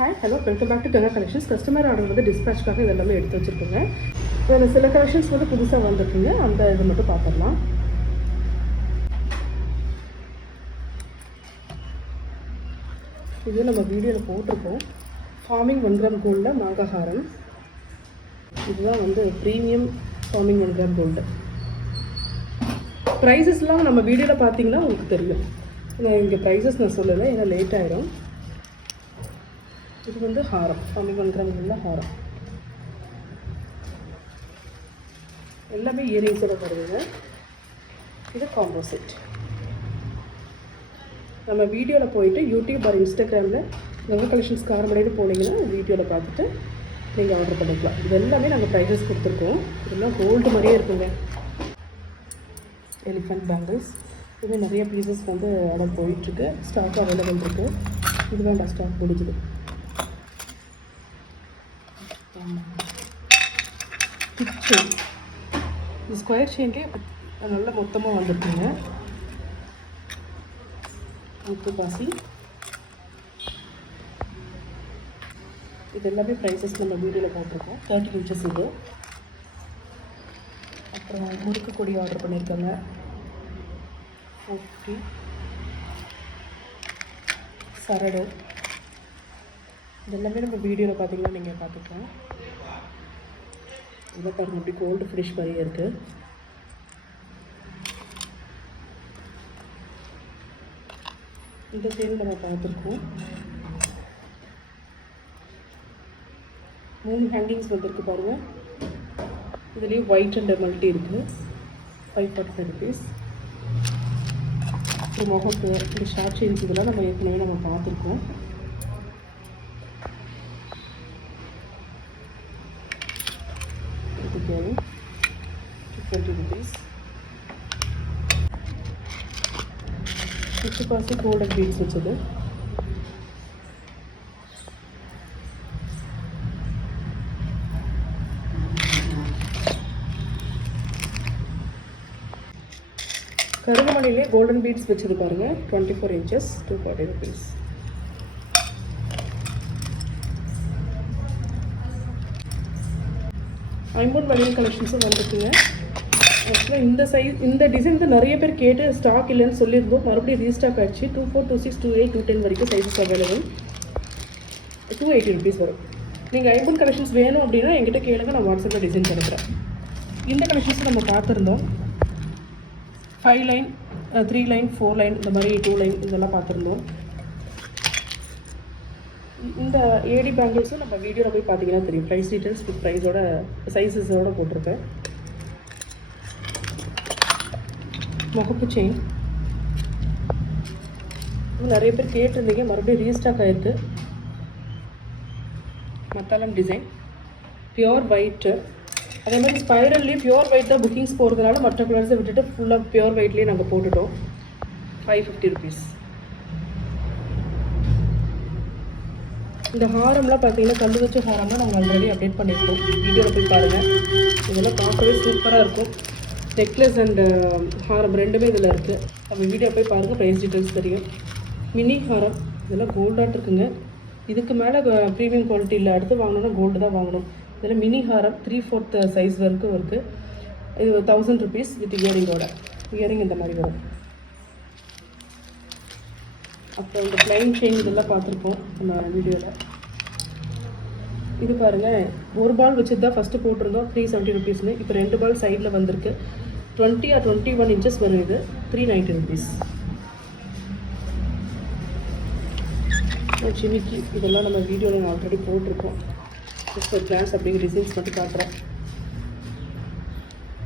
Hi hello welcome back to Ganga collections. Customer order வந்து டிஸ்பேச்சுக்காக இதெல்லாமே எடுத்து வச்சுருக்கோங்க. இதில் சில கலெக்ஷன்ஸ் வந்து புதுசாக வந்துருக்குங்க. அந்த இதை மட்டும் பார்த்துடலாம். இது நம்ம வீடியோவில் போட்டிருக்கோம். ஃபார்மிங் 1 கிராம் கோல்டில் மாங்காஹாரம். இதுதான் வந்து ப்ரீமியம் ஃபார்மிங் 1 கிராம் கோல்டு. ப்ரைஸஸ்லாம் நம்ம வீடியோவில் பார்த்தீங்கன்னா உங்களுக்கு தெரியும். நான் இங்கே ப்ரைஸஸ் நான் சொல்லலை, ஏன்னா லேட் ஆகிடும். இது வந்து ஹாரம், ஃபார்மிங் 1 கிராம் கோல்டில் ஹாரம். எல்லாமே இயரிங்ஸோட வருதுங்க. இது காம்போ செட். நம்ம வீடியோவில் போயிட்டு யூடியூப் ஆர் இன்ஸ்டாகிராமில் கங்கா கலெக்ஷன்ஸ் காரமடைன்னு போனீங்கன்னா வீடியோவில் பார்த்துட்டு நீங்கள் ஆர்டர் பண்ணிக்கலாம். இது எல்லாமே நாங்கள் ப்ரைஸஸ் கொடுத்துருக்கோம். இதெல்லாம் கோல்டு மாதிரியே இருக்குங்க. எலிஃபண்ட் பேங்கிள்ஸ் இது நிறைய பீசஸ் வந்து ஆர்டர் போயிட்டுருக்கு. ஸ்டாக் அவைலபிள் இருக்குது. இது வேண்டாம், ஸ்டாக் முடிஞ்சுது. செயின் இது ஸ்கொயர் செயின்லேயே நல்லா மொத்தமாக வந்துருக்குங்க. முத்து பாசி இது எல்லாமே ப்ரைஸஸ் நம்ம வீடியோவில் போட்டிருக்கோம். 30 inches இது. அப்புறம் முறுக்கு கொடி ஆர்டர் பண்ணியிருக்காங்க 40. சரடு இது எல்லாமே நம்ம வீடியோவில் பார்த்தீங்கன்னா நீங்கள் பார்த்துக்கலாம். இதை பாருங்கள், அப்படி கோல்டு ஃபினிஷ் மாதிரியே இருக்குது. இந்த சைடு நம்ம பார்த்துருக்கோம். 3 ஹேங்கிங்ஸ் வந்துருக்கு பாருங்கள். இதுலேயும் ஒயிட் அண்ட் மல்டி இருக்குது. 545 rupees. அப்புறம் முகப்பு இந்த ஷார்ட் செயின்ஸ் இதெல்லாம் நம்ம ஏற்கனவே நம்ம பார்த்துருக்கோம். இது 20 rupees. முத்து பாசி கோல்டன் பீட்ஸ் வச்சது. கருகமணிலே கோல்டன் பீட்ஸ் வச்சது பாருங்கள். 24 inches 240 rupees. ஐம்பொன் வளையல் கலெக்ஷன்ஸும் வந்துருக்குங்க. ஆக்சுவலாக இந்த சைஸ் இந்த டிசைன் வந்து நிறைய பேர் கேட்டு ஸ்டாக் இல்லைன்னு சொல்லியிருந்தோம். மறுபடியும் ரீஸ்டாக் ஆகிடுச்சு. 24, 26, 28, 210 வரைக்கும் சைஸஸ் அவைலபிள். 280 rupees வரும். நீங்கள் ஐம்பொன் கலெக்ஷன்ஸ் வேணும் அப்படின்னா என்கிட்ட கேளுங்க, நான் வாட்ஸ்அப்பில் டிசைன் பண்ணுறேன். இந்த கலெக்ஷன்ஸும் நம்ம பார்த்துருந்தோம். 5 லைன் 3 லைன் 4 லைன் இந்த மாதிரி 2 லைன் இதெல்லாம் பார்த்துருந்தோம். இந்த ஏடி பேங்கிள்ஸும் நம்ம வீடியோவில் போய் பார்த்தீங்கன்னா தெரியும். ப்ரைஸ் டீட்டெயில்ஸ் வித் ப்ரைஸோட சைஸஸோடு போட்டிருக்கேன். முகப்பு செயின் நிறைய பேர் கேட்டிருந்தீங்க, மறுபடியும் ரீஸ்டாக் ஆகிருக்கு. மத்தாலம் டிசைன் பியோர் ஒயிட்டு. அதே மாதிரி ஸ்பைரல்லேயும் பியோர் ஒயிட் தான் புக்கிங்ஸ் போகிறதுனால மற்ற கலர்ஸை விட்டுட்டு ஃபுல்லாக பியோர் ஒயிட்லேயே நாங்கள் போட்டுட்டோம். 550 rupees. இந்த ஹாரம்லாம் பார்த்தீங்கன்னா கல் வச்ச ஹாரம்லாம் நாங்கள் ஆல்ரெடி அப்டேட் பண்ணியிருக்கோம். வீடியோவில் போய் பாருங்கள். இதெல்லாம் பார்க்கவே சூப்பராக இருக்கும். நெக்லஸ் அண்டு ஹாரம் ரெண்டுமே இதில் இருக்குது. நம்ம வீடியோ போய் பாருங்கள், ப்ரைஸ் டீட்டெயில்ஸ் தெரியும். மினி ஹாரம் இதெல்லாம் கோல்டாக இருக்குங்க. இதுக்கு மேலே ப்ரீமியம் குவாலிட்டி இல்லை. அடுத்து வாங்கணுன்னா கோல்டு தான் வாங்கணும். இதில் மினி ஹாரம் 3/4 சைஸ் வரைக்கும் இருக்குது. இது 1000 rupees வித் இயரிங்கோட. இயரிங் இந்த மாதிரி வரும். அப்புறம் இந்த ப்ளைன் செயின் இதெல்லாம் பார்த்துருக்கோம் நம்ம வீடியோவில். இது பாருங்கள், ஒரு பால் வச்சு தான் ஃபஸ்ட்டு போட்டிருந்தோம் 370 rupeesனு. இப்போ 2 பால் சைடில் வந்திருக்கு. 20 or 21 inches வரும். இது 390 rupees. ஜிமிக்கி இதெல்லாம் நம்ம வீடியோவில் ஆல்ரெடி போட்டிருக்கோம். ஜஸ்ட் ஒரு கிளாஸ் அப்படிங்கிற டிசைன்ஸ் மட்டும் காட்டுறேன்.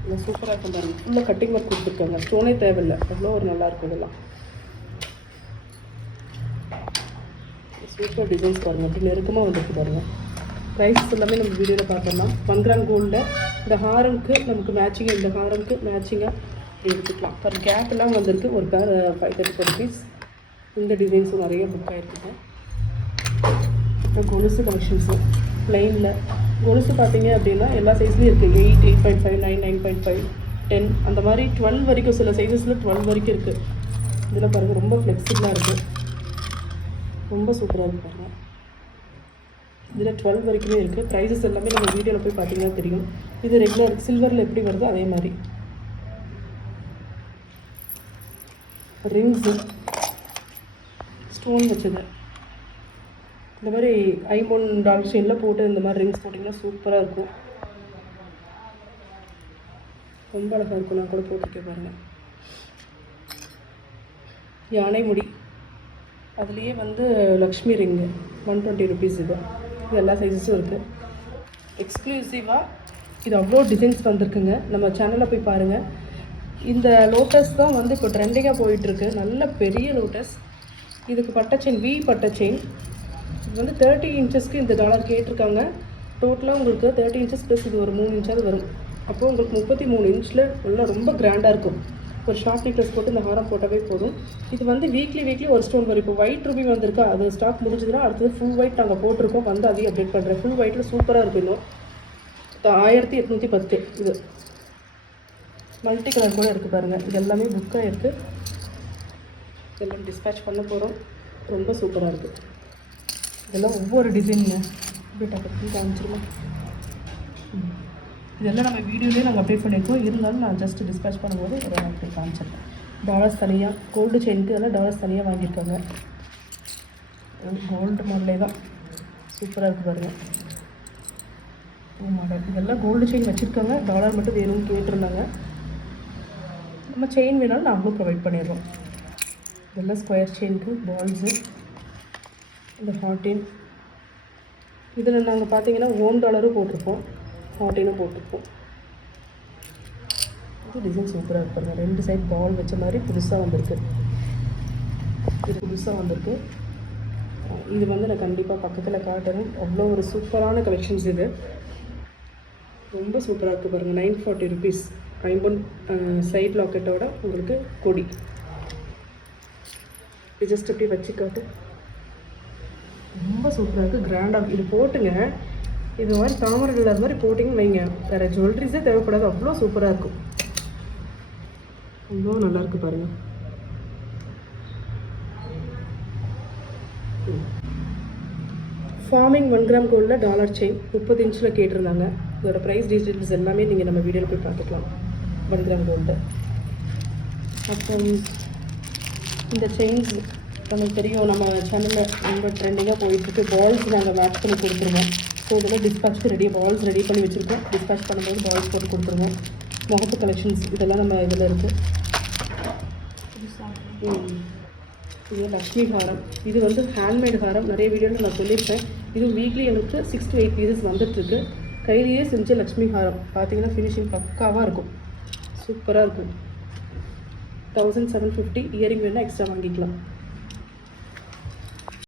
நல்லா சூப்பராக இருக்கும் பாருங்கள். ஃபுல்லாக கட்டிங் ஒர்க் கொடுத்துருக்காங்க. ஸ்டோனே தேவையில்லை, அவ்வளோ ஒரு நல்லாயிருக்கும். இதெல்லாம் சூப்பர் டிசைன்ஸ் பாருங்கள். அப்படி நெருக்கமாக வந்துருக்கு பாருங்கள். ப்ரைஸ் எல்லாமே நம்ம வீடியோவில் பார்த்துடலாம். 1 கிராம் கோல்டில் இந்த ஹாரம்க்கு நமக்கு மேட்சிங்காக, இந்த ஹாரம்க்கு மேட்சிங்காக எடுத்துக்கலாம். ஒரு கேப் எல்லாம் வந்திருக்கு. ஒரு பேர் 534 rupees. இந்த டிசைன்ஸும் நிறைய புக் ஆகிருக்குங்க. அப்புறம் கொலுசு கலெக்ஷன்ஸு ப்ளைனில் கொலுசு பார்த்தீங்க அப்படின்னா எல்லா சைஸ்லேயும் இருக்குது. 8, 8.5, 9, 9.5, 10 அந்த மாதிரி 12 வரைக்கும். சில சைஸஸில் 12 வரைக்கும் இருக்குது. இதில் பாருங்கள் ரொம்ப ஃப்ளெக்சிபிளாக இருக்குது. ரொம்ப சூப்பராக இருக்கு பாருங்கள். இதில் 12 வரைக்குமே இருக்குது. ப்ரைஸஸ் எல்லாமே நம்ம வீடியோவில் போய் பார்த்தீங்கன்னா தெரியும். இது ரெகுலர் சில்வரில் எப்படி வருதோ அதே மாதிரி. ரிங்ஸு ஸ்டோன் வச்சது இந்த மாதிரி $5 செயினில் போட்டு இந்த மாதிரி ரிங்ஸ் போட்டிங்கன்னா சூப்பராக இருக்கும். ரொம்ப அழகாக இருக்கும். நான் கூட போட்டிருக்கேன் பாருங்கள். யானை முடி அதுலேயே வந்து லக்ஷ்மி ரிங்கு $120 இது. இது எல்லா சைஸஸும் இருக்குது. எக்ஸ்க்ளூசிவாக இது அவ்வளோ டிசைன்ஸ் வந்திருக்குங்க. நம்ம சேனலில் போய் பாருங்கள். இந்த லோட்டஸ் தான் வந்து இப்போ ட்ரெண்டிங்காக போயிட்டுருக்கு. நல்ல பெரிய லோட்டஸ். இதுக்கு பட்டை செயின் பட்டை செயின் இது வந்து 30 இன்ச்சஸ்க்கு இந்த டாலர் கேட்டிருக்காங்க. டோட்டலாக உங்களுக்கு 30 இன்ச்சஸ் ப்ளஸ் இது ஒரு 3 இன்ச்சாவது வரும். அப்போது உங்களுக்கு 33 இன்ச்சில் நல்லா ரொம்ப கிராண்டாக இருக்கும். ஒரு ஷார்ட் நெக்லஸ் போட்டு இந்த ஹாரம் போட்டாவே போதும். இது வந்து வீக்லி ஒரு ஸ்டோன் வரும். இப்போ ஒயிட் ரூபி வந்திருக்கா, அது ஸ்டாக் முடிஞ்சதுன்னா அடுத்தது ஃபுல் ஒயிட் நாங்கள் போட்டிருக்கோம். வந்து அதையும் அப்டேட் பண்ணுறேன். ஃபுல் ஒயிட்டில் சூப்பராக இருக்கும். இன்னும் 1810 இது மல்டி கலர் கூட இருக்குது பாருங்கள். இது எல்லாமே புக்காக இருக்குது. இதெல்லாம் டிஸ்பேச் பண்ண போகிறோம். ரொம்ப சூப்பராக இருக்குது. இதெல்லாம் ஒவ்வொரு டிசைனுங்க வீட்டை பற்றி காமிச்சிருமா. இதெல்லாம் நம்ம வீடியோலேயே நாங்கள் அப்டேட் பண்ணியிருக்கோம். இருந்தாலும் நான் ஜஸ்ட் டிஸ்பேச் பண்ணும்போது ஒரு அப்டேட் காமிச்சிருக்கேன். டாலர்ஸ் தனியாக கோல்டு செயினுக்கு எல்லாம் டாலர்ஸ் தனியாக வாங்கியிருக்காங்க. கோல்டு மாடலே தான் சூப்பராக இருக்குது பாருங்கள். மாடல் இதெல்லாம் கோல்டு செயின் வச்சுருக்காங்க. டாலர் மட்டும் வேணும்னு கேட்டிருந்தாங்க. நம்ம செயின் வேணாலும் நாங்களும் ப்ரொவைட் பண்ணிடுறோம். இதெல்லாம் ஸ்கொயர் செயினுக்கு பால்ஸு. இந்த 14 இதில் நாங்கள் பார்த்தீங்கன்னா ஹோம் டாலரும் போட்டிருப்போம், 14ம் போட்டிருப்போம். இது டிசைன் சூப்பராக இருப்பாங்க. 2 சைட் பால் வச்ச மாதிரி புதுசாக வந்திருக்கு. இது வந்து நான் கண்டிப்பாக பக்கத்தில் காட்டுறேன். அவ்வளோ ஒரு சூப்பரான கலெக்ஷன்ஸ். இது ரொம்ப சூப்பராக இருக்குது பாருங்கள். $940 ஐம்பொன் சைட் லாக்கெட்டோட உங்களுக்கு கொடி. இது ஜஸ்ட் எப்படி வச்சு காட்டு. ரொம்ப சூப்பராக இருக்குது, கிராண்டாக. இது போட்டுங்க இது மாதிரி தாமரை இல்லாத மாதிரி போட்டிங்கன்னு வைங்க, வேறு ஜுவல்லரிஸே தேவைப்படாது. அவ்வளோ சூப்பராக இருக்கும். அவ்வளோ நல்லாயிருக்கு பாருங்கள். ஃபார்மிங் 1 கிராம் கோல்டில் டாலர் செயின் 30 இன்ச்சில் கேட்டிருந்தாங்க. இதோட ப்ரைஸ் டீட்டெயில்ஸ் எல்லாமே நீங்கள் நம்ம வீடியோவில் போய் பார்த்துக்கலாம். 1 கிராம் கோல்டு. அப்புறம் இந்த செயின்ஸ் நமக்கு தெரியும், நம்ம சேனலில் ரொம்ப ட்ரெண்டிங்காக போயிட்டுருக்கு. பால்ஸ் நாங்கள் மேட்ச் பண்ணி கொடுத்துருவோம். ஸோ இதெல்லாம் டிஸ்பேச்சுக்கு பால்ஸ் ரெடி பண்ணி வச்சுருக்கோம். டிஸ்பேச் பண்ணும்போது பால்ஸ் போட்டு கொடுத்துருவோம். முகப்பு கலெக்ஷன்ஸ் இதெல்லாம் நம்ம இதில் இருக்குது. இது லக்ஷ்மி ஹாரம். இது வந்து ஹேண்ட்மேட் ஹாரம். நிறைய வீடியோவில் நான் சொல்லியிருப்பேன். இது வீக்லி எனக்கு 6 to 8 பீசஸ் வந்துட்டுருக்கு. கையிலேயே செஞ்ச லக்ஷ்மி ஹாரம். பார்த்தீங்கன்னா ஃபினிஷிங் பக்காவாக இருக்கும். சூப்பராக இருக்கும். 1750. இயரிங் வேணால் எக்ஸ்ட்ரா வாங்கிக்கலாம்.